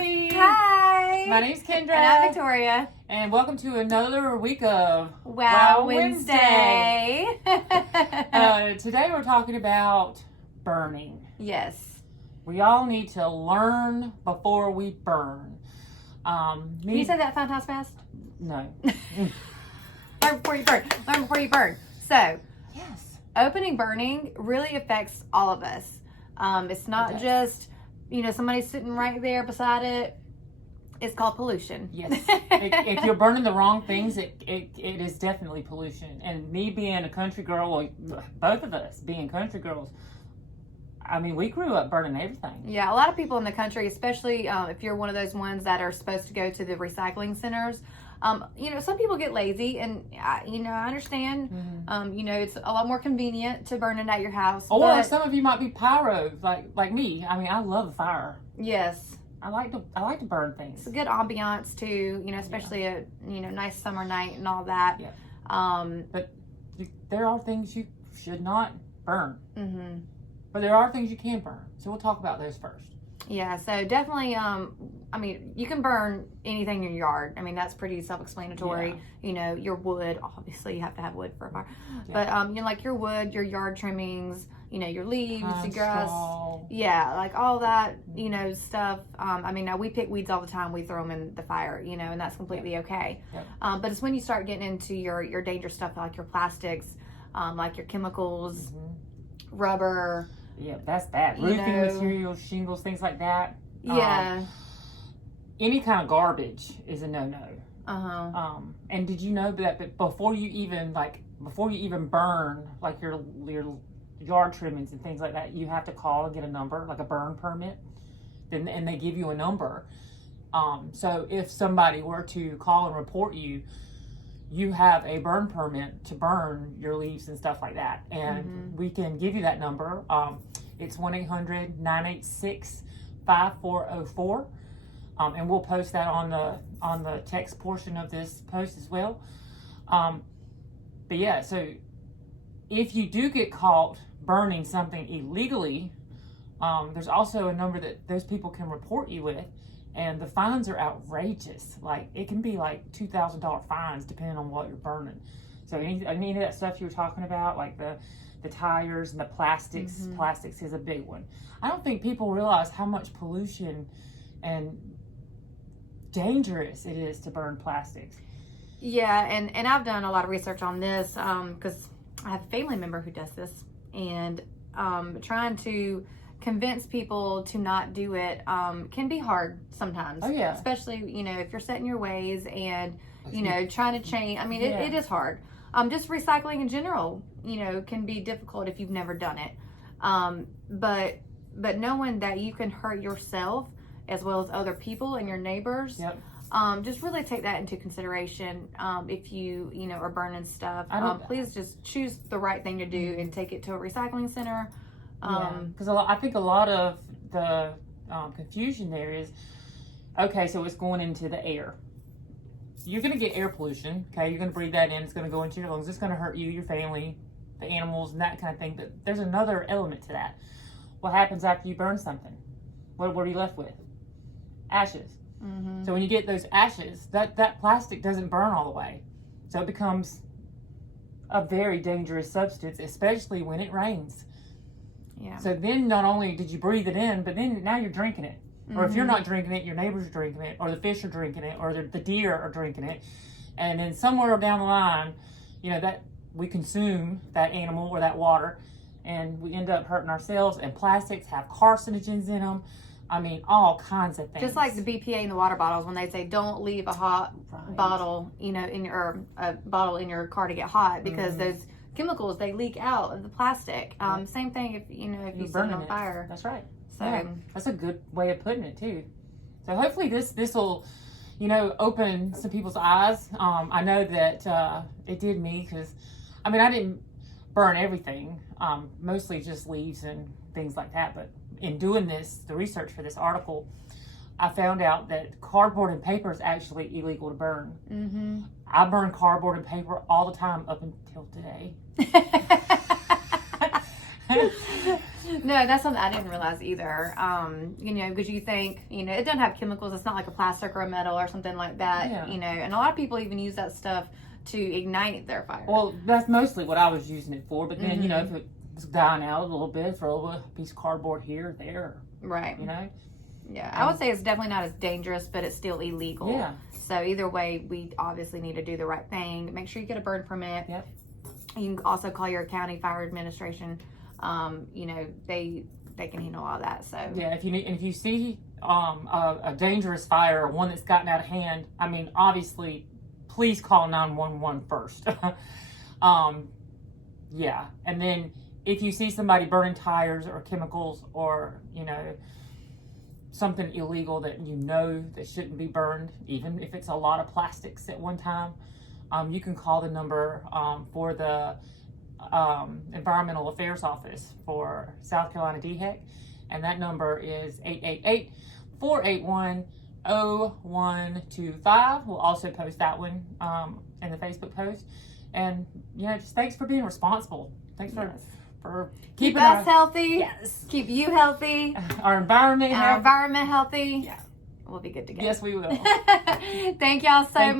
everybody! Hi! My name's Kendra. And I'm Victoria. And welcome to another week of Wow Wednesday. Today we're talking about burning. Yes. We all need to learn before we burn. Can you say that 5 times fast? No. Learn before you burn. Learn before you burn. So, Yes. opening burning really affects all of us. It's not just, somebody sitting right there beside it. It's called pollution. Yes. If you're burning the wrong things, it is definitely pollution. And me being a country girl, well, both of us being country girls, I mean, we grew up burning everything. Yeah, a lot of people in the country, especially if you're one of those ones that are supposed to go to the recycling centers, some people get lazy, and I understand. Mm-hmm. It's a lot more convenient to burn it at your house. Or some of you might be pyro, like me. I mean, I love the fire. Yes, I like to burn things. it's a good ambiance too. Especially a nice summer night and all that. Yeah. But there are things you should not burn. Mm-hmm. But there are things you can burn. So we'll talk about those first. Yeah, so definitely, you can burn anything in your yard. I mean, that's pretty self-explanatory. Yeah. Your wood, obviously you have to have wood for a fire. Yeah. But, like your wood, your yard trimmings, your leaves, your grass. Straw. Yeah, like all that, stuff. Now we pick weeds all the time. We throw them in the fire, and that's completely okay. Yep. But it's when you start getting into your dangerous stuff, like your plastics, like your chemicals, rubber. Yeah, that's bad. Roofing materials, shingles, things like that. Yeah. Any kind of garbage is a no-no. And did you know that before you even burn like your yard trimmings and things like that, you have to call and get a number, like a burn permit, and they give you a number. So if somebody were to call and report you, you have a burn permit to burn your leaves and stuff like that. And we can give you that number. It's 1-800-986-5404. And we'll post that on the text portion of this post as well. But yeah, so if you do get caught burning something illegally, there's also a number that those people can report you with. And the fines are outrageous. Like, it can be like $2,000 fines depending on what you're burning. So any of that stuff you were talking about, like the tires and the plastics, plastics is a big one. I don't think people realize how much pollution and dangerous it is to burn plastics. Yeah, and I've done a lot of research on this because I have a family member who does this, and trying to convince people to not do it can be hard sometimes. Oh yeah. Especially, if you're set in your ways and, trying to change. I mean, it is hard. Just recycling in general, can be difficult if you've never done it. But knowing that you can hurt yourself as well as other people and your neighbors. Yep. Just really take that into consideration. If you, are burning stuff, please just choose the right thing to do and take it to a recycling center. Because I think a lot of the confusion there is, okay, so it's going into the air. You're going to get air pollution, okay? You're going to breathe that in. It's going to go into your lungs. It's going to hurt you, your family, the animals, and that kind of thing. But there's another element to that. What happens after you burn something? What are you left with? Ashes. So when you get those ashes, that plastic doesn't burn all the way. So it becomes a very dangerous substance, especially when it rains. Yeah. So then not only did you breathe it in, but then now you're drinking it. Or if you're not drinking it, your neighbors are drinking it, or the fish are drinking it, or the deer are drinking it. And then somewhere down the line, that we consume that animal or that water, and we end up hurting ourselves. And plastics have carcinogens in them. I mean, all kinds of things. Just like the BPA in the water bottles, when they say don't leave a hot bottle, a bottle in your car to get hot, because those chemicals, they leak out of the plastic. Same thing if you set it on fire. That's right. So that's a good way of putting it too. So hopefully this will open some people's eyes. I know that it did me, because I didn't burn everything, mostly just leaves and things like that. But in doing the research for this article, I found out that cardboard and paper is actually illegal to burn. I burn cardboard and paper all the time up until today. No, that's something I didn't realize either. You know, because you think, you know, it doesn't have chemicals. It's not like a plastic or a metal or something like that. Yeah. You know, and a lot of people even use that stuff to ignite their fire. Well, that's mostly what I was using it for. But then, you know, Mhm. if it's dying out a little bit, throw a piece of cardboard here or there, Right. you know? Yeah, I would say it's definitely not as dangerous, but it's still illegal. Yeah. So either way, we obviously need to do the right thing. Make sure you get a burn permit. Yep. You can also call your county fire administration. You know, they can handle all that. So Yeah, if you see a dangerous fire, or one that's gotten out of hand, I mean, obviously, please call 911 first. Yeah, and then if you see somebody burning tires or chemicals, or you know, something illegal that you know that shouldn't be burned, even if it's a lot of plastics at one time, you can call the number for the Environmental Affairs Office for South Carolina DHEC, and that number is 888-481-0125. We'll also post that one in the Facebook post. And you know, just thanks for being responsible. Thanks Yes. for keep keeping us healthy. yes, Keep you healthy. our environment Our healthy. environment healthy. Yeah. We'll be good to go. Yes, we will. Thank y'all so Thank much.